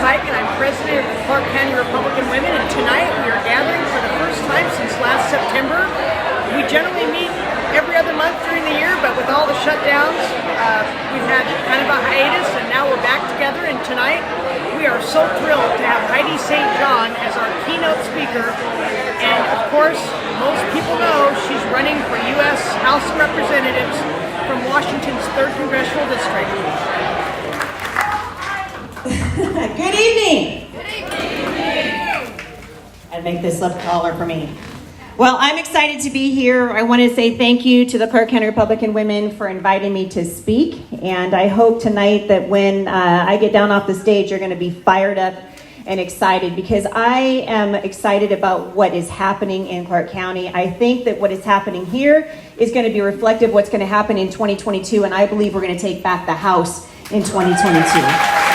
Pike, and I'm president of the Clark County Republican Women, and tonight we are gathering for the first time since last September. We generally meet every other month during the year, but with all the shutdowns, we've had kind of a hiatus, and now we're back together, and tonight we are so thrilled to have Heidi St. as our keynote speaker, and of course, most people know she's running for U.S. House of Representatives from Washington's 3rd Congressional District. Good evening. Good evening. I'd make this look taller for me. Well, I'm excited to be here. I want to say thank you to the Clark County Republican Women for inviting me to speak. And I hope tonight that when I get down off the stage, you're going to be fired up and excited, because I am excited about what is happening in Clark County. I think that what is happening here is going to be reflective of what's going to happen in 2022. And I believe we're going to take back the House in 2022.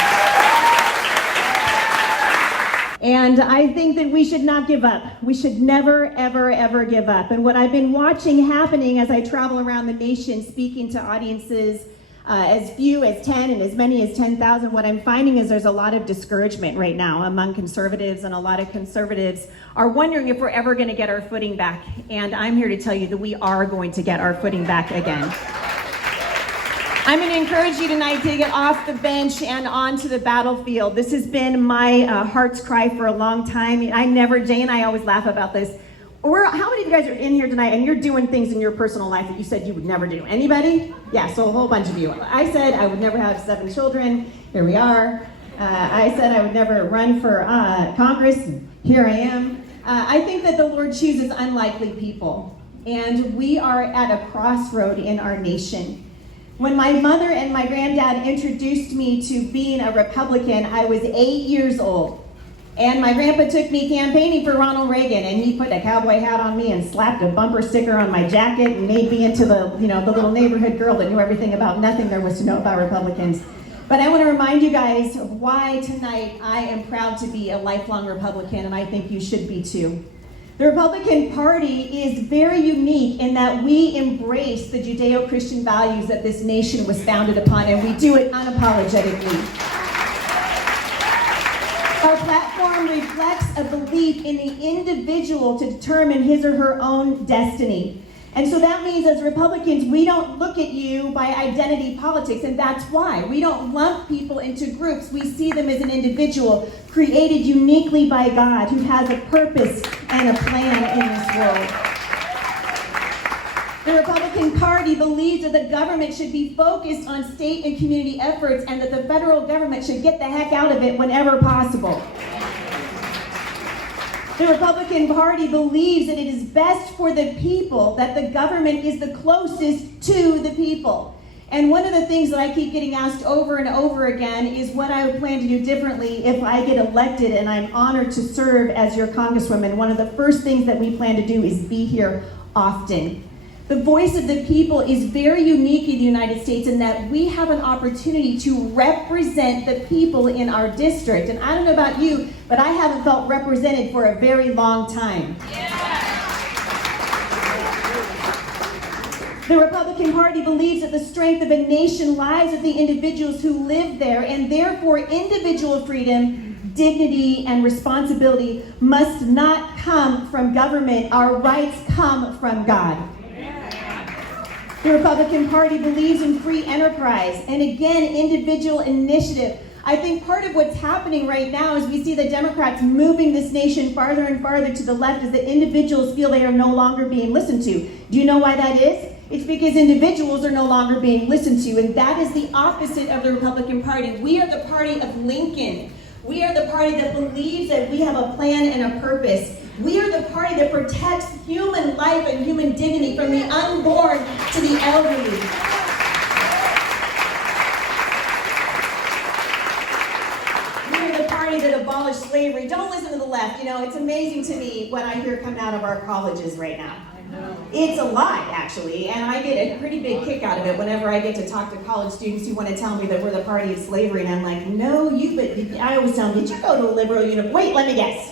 And I think that we should not give up. We should never, ever, ever give up. And what I've been watching happening as I travel around the nation speaking to audiences as few as 10 and as many as 10,000, what I'm finding is there's a lot of discouragement right now among conservatives, and a lot of conservatives are wondering if we're ever going to get our footing back. And I'm here to tell you that we are going to get our footing back again. I'm going to encourage you tonight to get off the bench and onto the battlefield. This has been my heart's cry for a long time. Jay and I always laugh about this. How many of you guys are in here tonight and you're doing things in your personal life that you said you would never do? Anybody? Yeah, so a whole bunch of you. I said I would never have 7 children. Here we are. I said I would never run for Congress. Here I am. I think that the Lord chooses unlikely people. And we are at a crossroad in our nation. When my mother and my granddad introduced me to being a Republican, I was 8 years old. And my grandpa took me campaigning for Ronald Reagan, and he put a cowboy hat on me and slapped a bumper sticker on my jacket and made me into the little neighborhood girl that knew everything about nothing there was to know about Republicans. But I want to remind you guys of why tonight I am proud to be a lifelong Republican, and I think you should be too. The Republican Party is very unique in that we embrace the Judeo-Christian values that this nation was founded upon, and we do it unapologetically. Our platform reflects a belief in the individual to determine his or her own destiny. And so that means as Republicans, we don't look at you by identity politics, and that's why. We don't lump people into groups. We see them as an individual created uniquely by God who has a purpose and a plan in this world. The Republican Party believes that the government should be focused on state and community efforts, and that the federal government should get the heck out of it whenever possible. The Republican Party believes that it is best for the people, that the government is the closest to the people. And one of the things that I keep getting asked over and over again is what I would plan to do differently if I get elected and I'm honored to serve as your Congresswoman. One of the first things that we plan to do is be here often. The voice of the people is very unique in the United States in that we have an opportunity to represent the people in our district. And I don't know about you, but I haven't felt represented for a very long time. The Republican Party believes that the strength of a nation lies with the individuals who live there, and therefore individual freedom, dignity, and responsibility must not come from government. Our rights come from God. The Republican Party believes in free enterprise and, again, individual initiative. I think part of what's happening right now is we see the Democrats moving this nation farther and farther to the left as the individuals feel they are no longer being listened to. Do you know why that is? It's because individuals are no longer being listened to, and that is the opposite of the Republican Party. We are the party of Lincoln. We are the party that believes that we have a plan and a purpose. We are the party that protects human life and human dignity from the unborn to the elderly. We are the party that abolished slavery. Don't listen to the left. It's amazing to me what I hear coming out of our colleges right now. It's a lie, actually, and I get a pretty big kick out of it whenever I get to talk to college students who want to tell me that we're the party of slavery, and I'm like, no, but I always tell them, did you go to a liberal university? Wait, let me guess.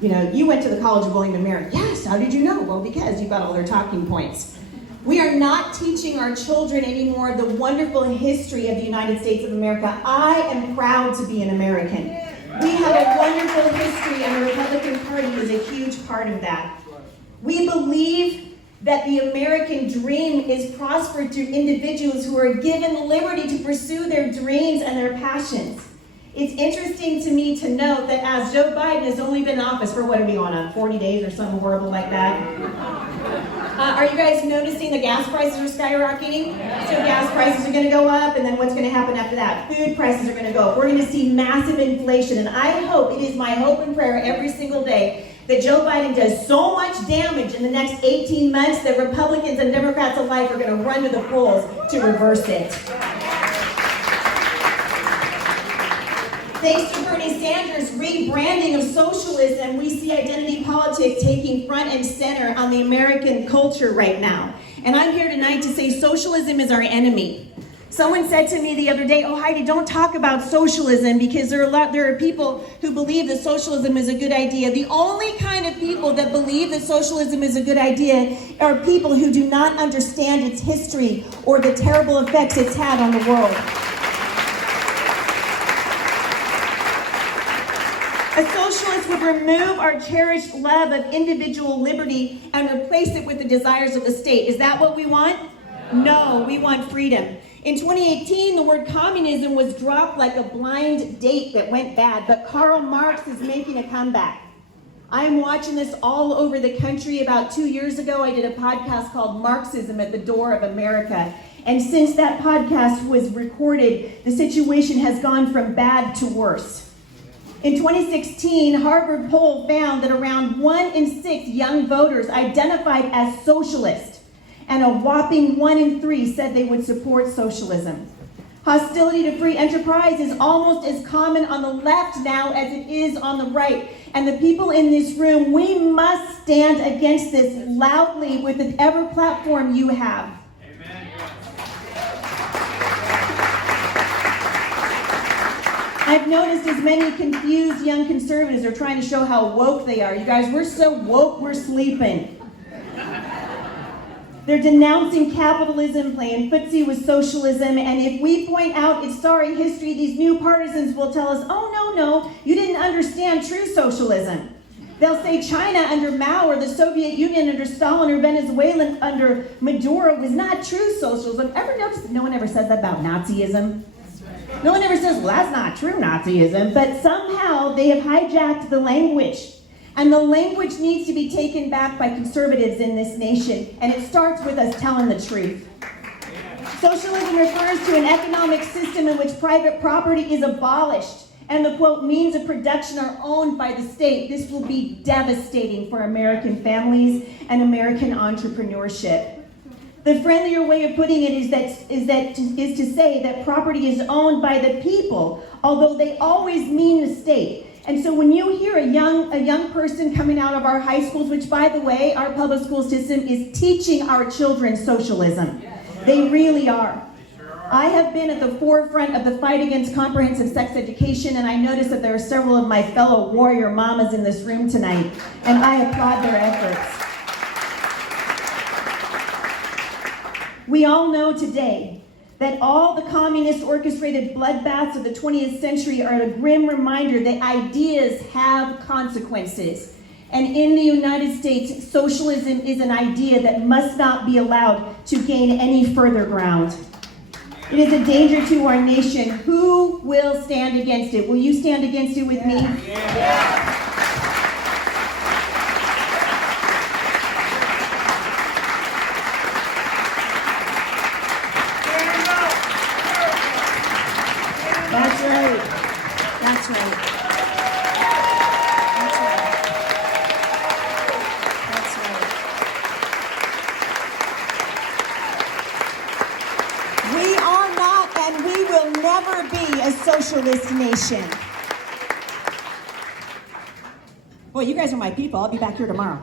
You went to the College of William & Mary. Yes, how did you know? Well, because you got all their talking points. We are not teaching our children anymore the wonderful history of the United States of America. I am proud to be an American. We have a wonderful history, and the Republican Party is a huge part of that. We believe that the American dream is prospered through individuals who are given liberty to pursue their dreams and their passions. It's interesting to me to note that as Joe Biden has only been in office for, what are we on, 40 days or something horrible like that? Are you guys noticing the gas prices are skyrocketing? So gas prices are going to go up, and then what's going to happen after that? Food prices are going to go up. We're going to see massive inflation, and I hope, it is my hope and prayer every single day, that Joe Biden does so much damage in the next 18 months that Republicans and Democrats alike are going to run to the polls to reverse it. Thanks to Bernie Sanders' rebranding of socialism, we see identity politics taking front and center on the American culture right now. And I'm here tonight to say socialism is our enemy. Someone said to me the other day, "Oh, Heidi, don't talk about socialism because there are people who believe that socialism is a good idea." The only kind of people that believe that socialism is a good idea are people who do not understand its history or the terrible effects it's had on the world. A socialist would remove our cherished love of individual liberty and replace it with the desires of the state. Is that what we want? No, we want freedom. In 2018, the word communism was dropped like a blind date that went bad, but Karl Marx is making a comeback. I'm watching this all over the country. About 2 years ago, I did a podcast called Marxism at the Door of America. And since that podcast was recorded, the situation has gone from bad to worse. In 2016, Harvard poll found that around 1 in 6 young voters identified as socialist, and a whopping 1 in 3 said they would support socialism. Hostility to free enterprise is almost as common on the left now as it is on the right. And the people in this room, we must stand against this loudly with whatever platform you have. I've noticed as many confused young conservatives are trying to show how woke they are. You guys, we're so woke, we're sleeping. They're denouncing capitalism, playing footsie with socialism, and if we point out its sorry history, these new partisans will tell us, "Oh, no, you didn't understand true socialism." They'll say China under Mao or the Soviet Union under Stalin or Venezuela under Maduro was not true socialism. Ever notice that no one ever says that about Nazism? No one ever says, "Well, that's not true Nazism," but somehow they have hijacked the language. And the language needs to be taken back by conservatives in this nation, and it starts with us telling the truth. Socialism refers to an economic system in which private property is abolished and the, quote, means of production are owned by the state. This will be devastating for American families and American entrepreneurship. The friendlier way of putting it is to say that property is owned by the people, although they always mean the state. And so when you hear a young person coming out of our high schools, which by the way, our public school system is teaching our children socialism. They really are. I have been at the forefront of the fight against comprehensive sex education, and I notice that there are several of my fellow warrior mamas in this room tonight, and I applaud their efforts. We all know today that all the communist orchestrated bloodbaths of the 20th century are a grim reminder that ideas have consequences. And in the United States, socialism is an idea that must not be allowed to gain any further ground. It is a danger to our nation. Who will stand against it? Will you stand against it with me? Yeah. That's right. That's right. That's right. That's right. We are not and we will never be a socialist nation. Well, you guys are my people. I'll be back here tomorrow.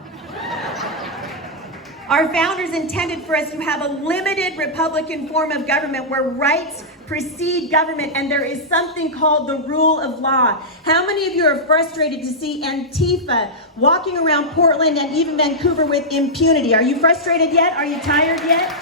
Our founders intended for us to have a limited Republican form of government where rights precede government, and there is something called the rule of law. How many of you are frustrated to see Antifa walking around Portland and even Vancouver with impunity? Are you frustrated yet? Are you tired yet?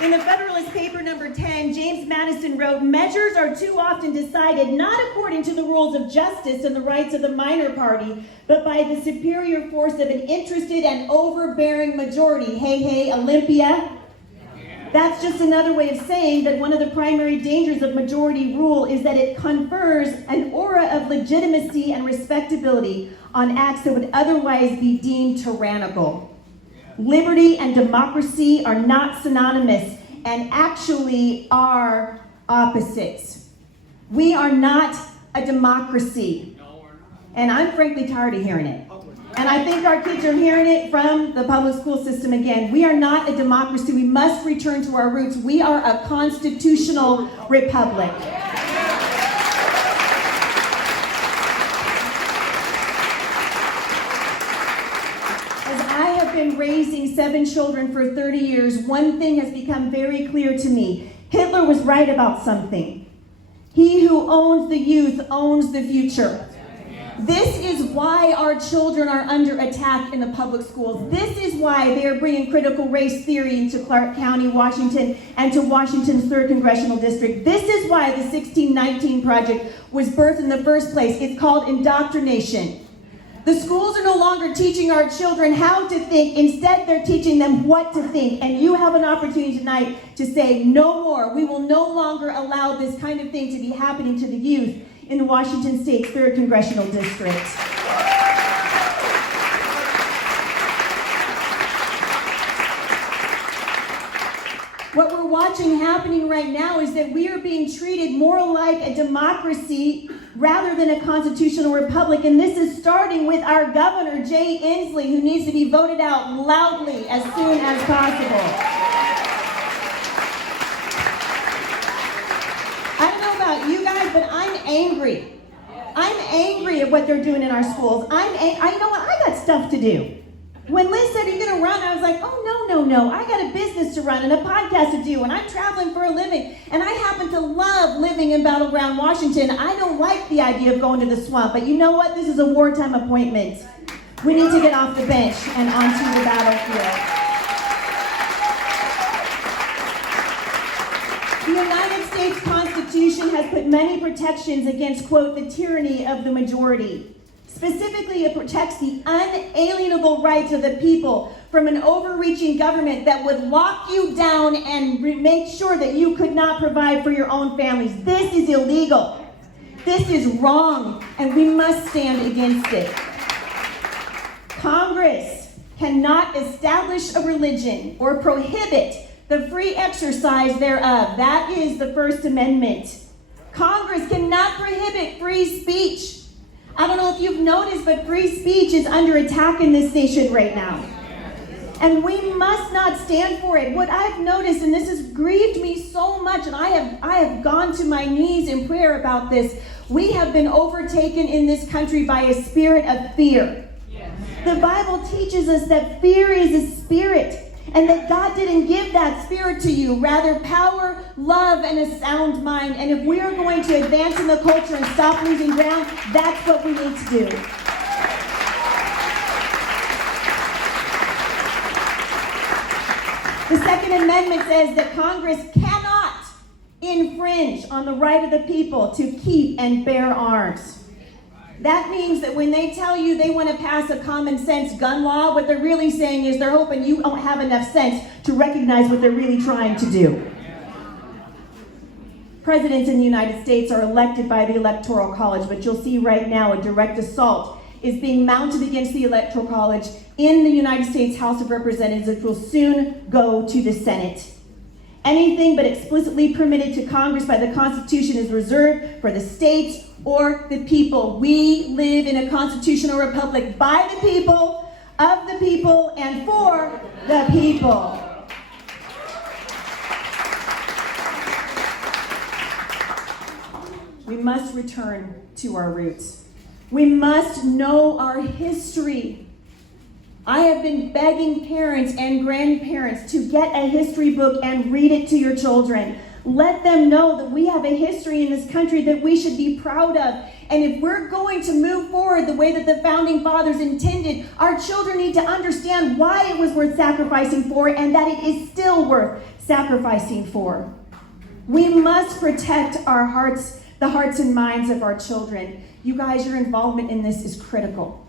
In the Federalist Paper number 10, James Madison wrote, "Measures are too often decided not according to the rules of justice and the rights of the minor party, but by the superior force of an interested and overbearing majority." Hey, hey, Olympia. That's just another way of saying that one of the primary dangers of majority rule is that it confers an aura of legitimacy and respectability on acts that would otherwise be deemed tyrannical. Liberty and democracy are not synonymous and actually are opposites. We are not a democracy. And I'm frankly tired of hearing it. And I think our kids are hearing it from the public school system again. We are not a democracy. We must return to our roots. We are a constitutional republic. Been raising 7 children for 30 years, one thing has become very clear to me. Hitler was right about something. He who owns the youth owns the future. This is why our children are under attack in the public schools. This is why they are bringing critical race theory into Clark County, Washington, and to Washington's 3rd Congressional District. This is why the 1619 Project was birthed in the first place. It's called indoctrination. The schools are no longer teaching our children how to think. Instead, they're teaching them what to think. And you have an opportunity tonight to say no more. We will no longer allow this kind of thing to be happening to the youth in the Washington State's 3rd Congressional District. What we're watching happening right now is that we are being treated more like a democracy rather than a constitutional republic. And this is starting with our governor, Jay Inslee, who needs to be voted out loudly as soon as possible. I don't know about you guys, but I'm angry. I'm angry at what they're doing in our schools. I know what, I got stuff to do. When Liz said, "Are you going to run?" I was like, "Oh, no. I got a business to run and a podcast to do, and I'm traveling for a living, and I happen to love living in Battleground, Washington. I don't like the idea of going to the swamp, but you know what? This is a wartime appointment. We need to get off the bench and onto the battlefield." The United States Constitution has put many protections against, quote, "the tyranny of the majority." Specifically, it protects the unalienable rights of the people from an overreaching government that would lock you down and make sure that you could not provide for your own families. This is illegal. This is wrong, and we must stand against it. Congress cannot establish a religion or prohibit the free exercise thereof. That is the First Amendment. Congress cannot prohibit free speech. I don't know if you've noticed, but free speech is under attack in this nation right now. And we must not stand for it. What I've noticed, and this has grieved me so much, and I have gone to my knees in prayer about this, we have been overtaken in this country by a spirit of fear. The Bible teaches us that fear is a spirit, and that God didn't give that spirit to you, rather power, love, and a sound mind. And if we are going to advance in the culture and stop losing ground, that's what we need to do. The Second Amendment says that Congress cannot infringe on the right of the people to keep and bear arms. That means that when they tell you they want to pass a common sense gun law, what they're really saying is they're hoping you don't have enough sense to recognize what they're really trying to do. Presidents in the United States are elected by the Electoral College, but you'll see right now a direct assault is being mounted against the Electoral College in the United States House of Representatives, which will soon go to the Senate. Anything but explicitly permitted to Congress by the Constitution is reserved for the states or the people. We live in a constitutional republic by the people, of the people, and for the people. We must return to our roots. We must know our history. I have been begging parents and grandparents to get a history book and read it to your children. Let them know that we have a history in this country that we should be proud of. And if we're going to move forward the way that the founding fathers intended, our children need to understand why it was worth sacrificing for and that it is still worth sacrificing for. We must protect our hearts, the hearts and minds of our children. You guys, your involvement in this is critical.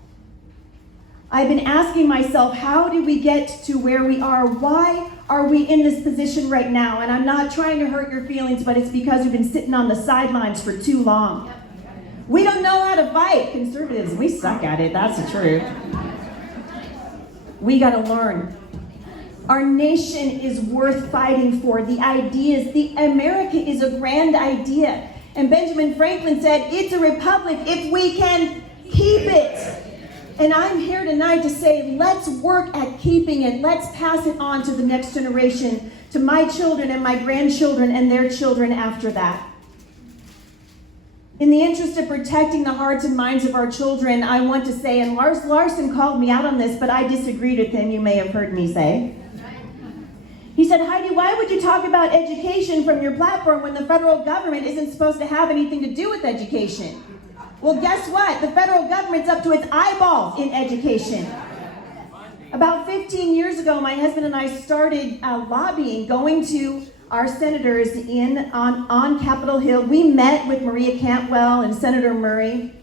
I've been asking myself, how did we get to where we are? Why are we in this position right now? And I'm not trying to hurt your feelings, but it's because we've been sitting on the sidelines for too long. We don't know how to fight. Conservatives, we suck at it. That's the truth. We got to learn. Our nation is worth fighting for. The ideas, America is a grand idea. And Benjamin Franklin said, it's a republic if we can keep it. And I'm here tonight to say, let's work at keeping it. Let's pass it on to the next generation, to my children and my grandchildren and their children after that. In the interest of protecting the hearts and minds of our children, I want to say, and Lars Larson called me out on this, but I disagreed with him, you may have heard me say. He said, Heidi, why would you talk about education from your platform when the federal government isn't supposed to have anything to do with education? Well, guess what? The federal government's up to its eyeballs in education. About 15 years ago, my husband and I started lobbying, going to our senators on Capitol Hill. We met with Maria Cantwell and Senator Murray.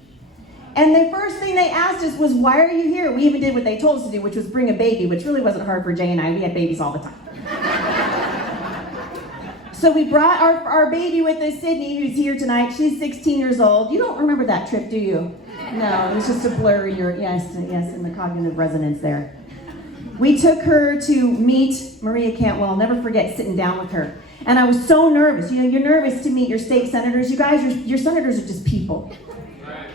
And the first thing they asked us was, why are you here? We even did what they told us to do, which was bring a baby, which really wasn't hard for Jay and I. We had babies all the time. So we brought our baby with us, Sydney, who's here tonight. She's 16 years old. You don't remember that trip, do you? No, it was just a blur in your, yes, in the cognitive resonance there. We took her to meet Maria Cantwell. I'll never forget sitting down with her. And I was so nervous. You know, you're nervous to meet your state senators. You guys, your senators are just people.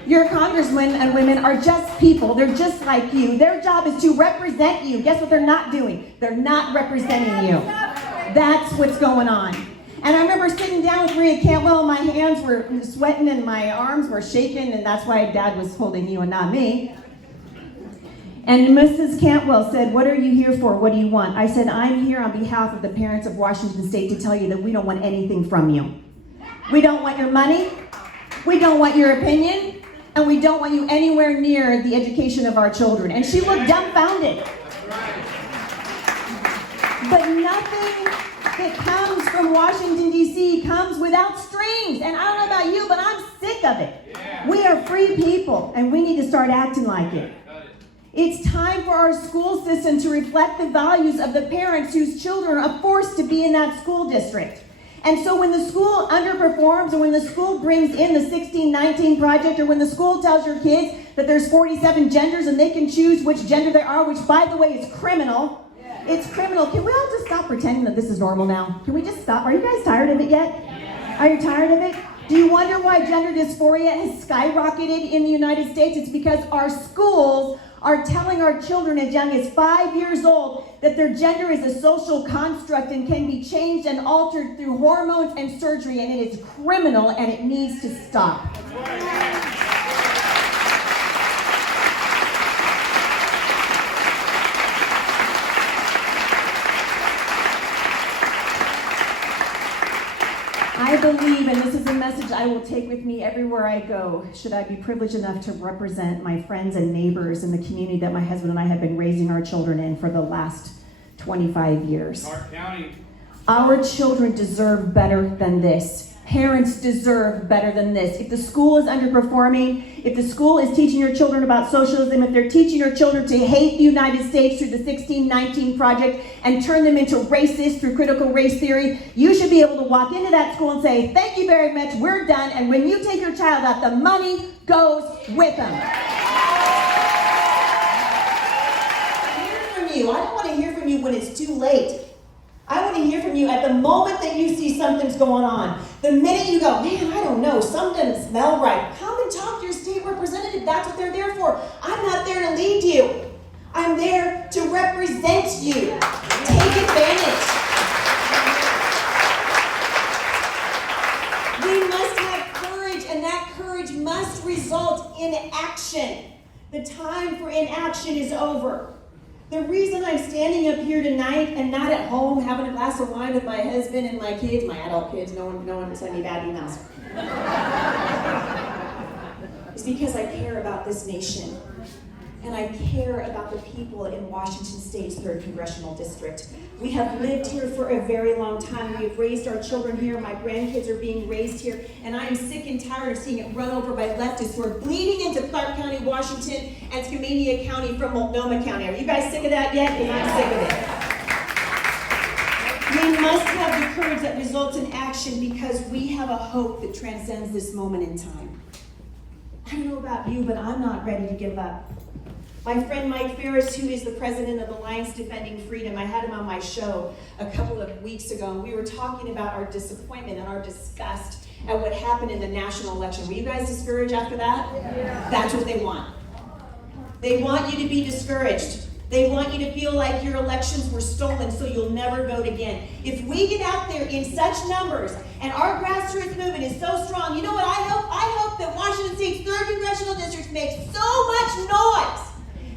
Your congressmen and women are just people. They're just like you. Their job is to represent you. Guess what they're not doing? They're not representing you. That's what's going on. And I remember sitting down with Maria Cantwell, my hands were sweating and my arms were shaking, and that's why Dad was holding you and not me. And Mrs. Cantwell said, what are you here for? What do you want? I said, I'm here on behalf of the parents of Washington State to tell you that we don't want anything from you. We don't want your money. We don't want your opinion. And we don't want you anywhere near the education of our children. And she looked dumbfounded. But nothing that comes from Washington, D.C. comes without strings. And I don't know about you, but I'm sick of it. We are free people, and we need to start acting like it. It's time for our school system to reflect the values of the parents whose children are forced to be in that school district. And so when the school underperforms, or when the school brings in the 1619 project, or when the school tells your kids that there's 47 genders and they can choose which gender they are, which, by the way, is criminal. It's criminal. Can we all just stop pretending that this is normal now? Can we just stop? Are you guys tired of it yet? Are you tired of it? Do you wonder why gender dysphoria has skyrocketed in the United States? It's because our schools are telling our children as young as 5 years old that their gender is a social construct and can be changed and altered through hormones and surgery, and it is criminal and it needs to stop. I believe, and this is a message I will take with me everywhere I go, should I be privileged enough to represent my friends and neighbors in the community that my husband and I have been raising our children in for the last 25 years. Clark County. Our children deserve better than this. Parents deserve better than this. If the school is underperforming, if the school is teaching your children about socialism, if they're teaching your children to hate the United States through the 1619 project and turn them into racists through critical race theory, you should be able to walk into that school and say, thank you very much, we're done, and when you take your child out, the money goes with them. I don't want to hear from you when it's too late. I want to hear from you at the moment that you see something's going on. The minute you go, man, I don't know, something doesn't smell right. Come and talk to your state representative. That's what they're there for. I'm not there to lead you. I'm there to represent you. Take advantage. We must have courage, and that courage must result in action. The time for inaction is over. The reason I'm standing up here tonight and not at home having a glass of wine with my husband and my kids, my adult kids, no one send me bad emails, is because I care about this nation. And I care about the people in Washington State's 3rd Congressional District. We have lived here for a very long time. We have raised our children here. My grandkids are being raised here. And I am sick and tired of seeing it run over by leftists who are bleeding into Clark County, Washington, and Skamania County from Multnomah County. Are you guys sick of that yet? Because I'm sick of it. We must have the courage that results in action because we have a hope that transcends this moment in time. I don't know about you, but I'm not ready to give up. My friend Mike Ferris, who is the president of Alliance Defending Freedom, I had him on my show a couple of weeks ago, and we were talking about our disappointment and our disgust at what happened in the national election. Were you guys discouraged after that? Yeah. That's what they want. They want you to be discouraged. They want you to feel like your elections were stolen so you'll never vote again. If we get out there in such numbers and our grassroots movement is so strong, you know what I hope? I hope that Washington State's 3rd Congressional District makes so much noise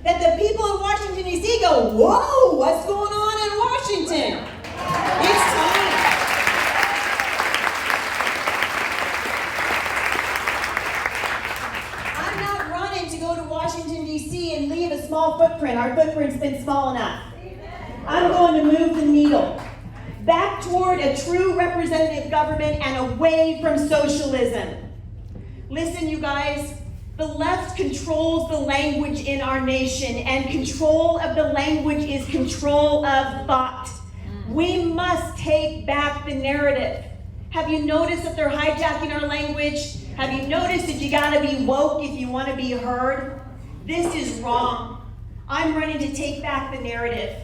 that the people of Washington, D.C. go, whoa, what's going on in Washington? It's time. I'm not running to go to Washington, D.C. and leave a small footprint. Our footprint's been small enough. I'm going to move the needle back toward a true representative government and away from socialism. Listen, you guys. The left controls the language in our nation, and control of the language is control of thought. We must take back the narrative. Have you noticed that they're hijacking our language? Have you noticed that you gotta be woke if you wanna be heard? This is wrong. I'm running to take back the narrative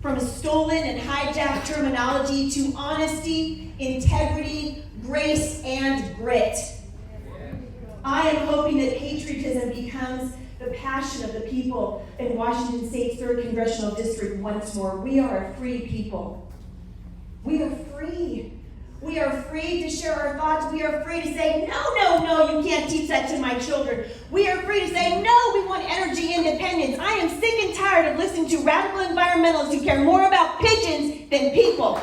from stolen and hijacked terminology to honesty, integrity, grace, and grit. I am hoping that patriotism becomes the passion of the people in Washington State's 3rd Congressional District once more. We are a free people. We are free. We are free to share our thoughts. We are free to say, no, you can't teach that to my children. We are free to say, no, we want energy independence. I am sick and tired of listening to radical environmentalists who care more about pigeons than people.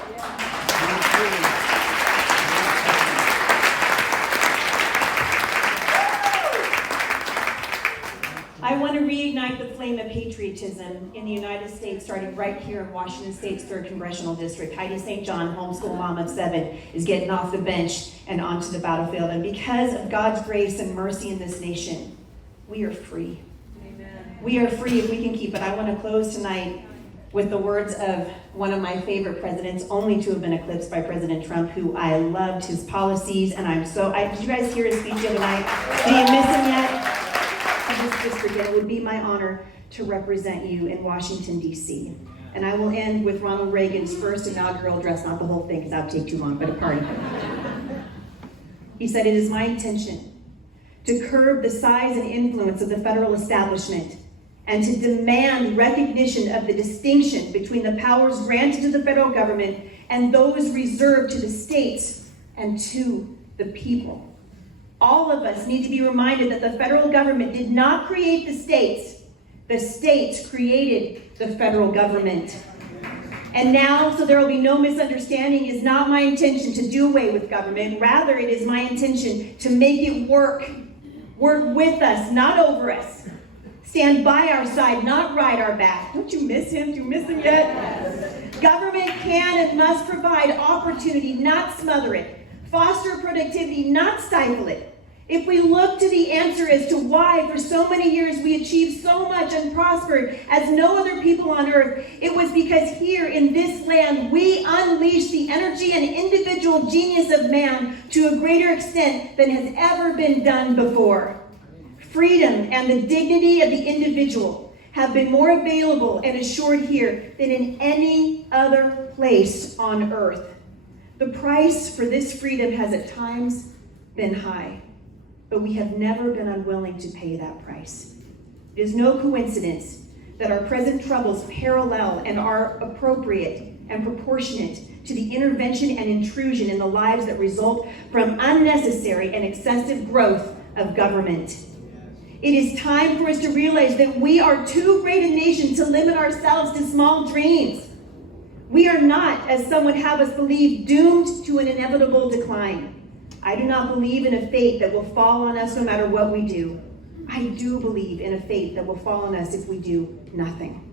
I want to reignite the flame of patriotism in the United States, starting right here in Washington State's 3rd Congressional District. Heidi St. homeschool mom of 7, is getting off the bench and onto the battlefield. And because of God's grace and mercy in this nation, we are free. Amen. We are free if we can keep it. I want to close tonight with the words of one of my favorite presidents, only to have been eclipsed by President Trump, who I loved his policies. And did you guys hear his speech the other night? Do you miss him yet? District, and it would be my honor to represent you in Washington, D.C. And I will end with Ronald Reagan's first inaugural address, not the whole thing because that would take too long, but a part of it. He said, "It is my intention to curb the size and influence of the federal establishment and to demand recognition of the distinction between the powers granted to the federal government and those reserved to the states and to the people. All of us need to be reminded that the federal government did not create the states. The states created the federal government. And now, so there will be no misunderstanding, it is not my intention to do away with government. Rather, it is my intention to make it work. Work with us, not over us. Stand by our side, not ride our back." Don't you miss him? Do you miss him yet? Yes. Government can and must provide opportunity, not smother it. Foster productivity, not stifle it. If we look to the answer as to why for so many years we achieved so much and prospered as no other people on earth, it was because here in this land we unleashed the energy and individual genius of man to a greater extent than has ever been done before. Freedom and the dignity of the individual have been more available and assured here than in any other place on earth. The price for this freedom has at times been high, but we have never been unwilling to pay that price. It is no coincidence that our present troubles parallel and are appropriate and proportionate to the intervention and intrusion in the lives that result from unnecessary and excessive growth of government. It is time for us to realize that we are too great a nation to limit ourselves to small dreams. We are not, as some would have us believe, doomed to an inevitable decline. I do not believe in a fate that will fall on us no matter what we do. I do believe in a fate that will fall on us if we do nothing.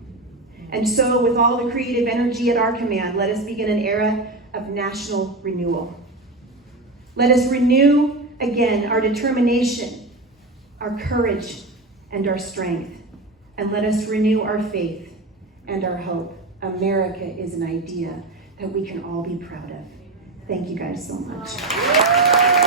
And so, with all the creative energy at our command, let us begin an era of national renewal. Let us renew again our determination, our courage, and our strength. And let us renew our faith and our hope. America is an idea that we can all be proud of. Thank you guys so much.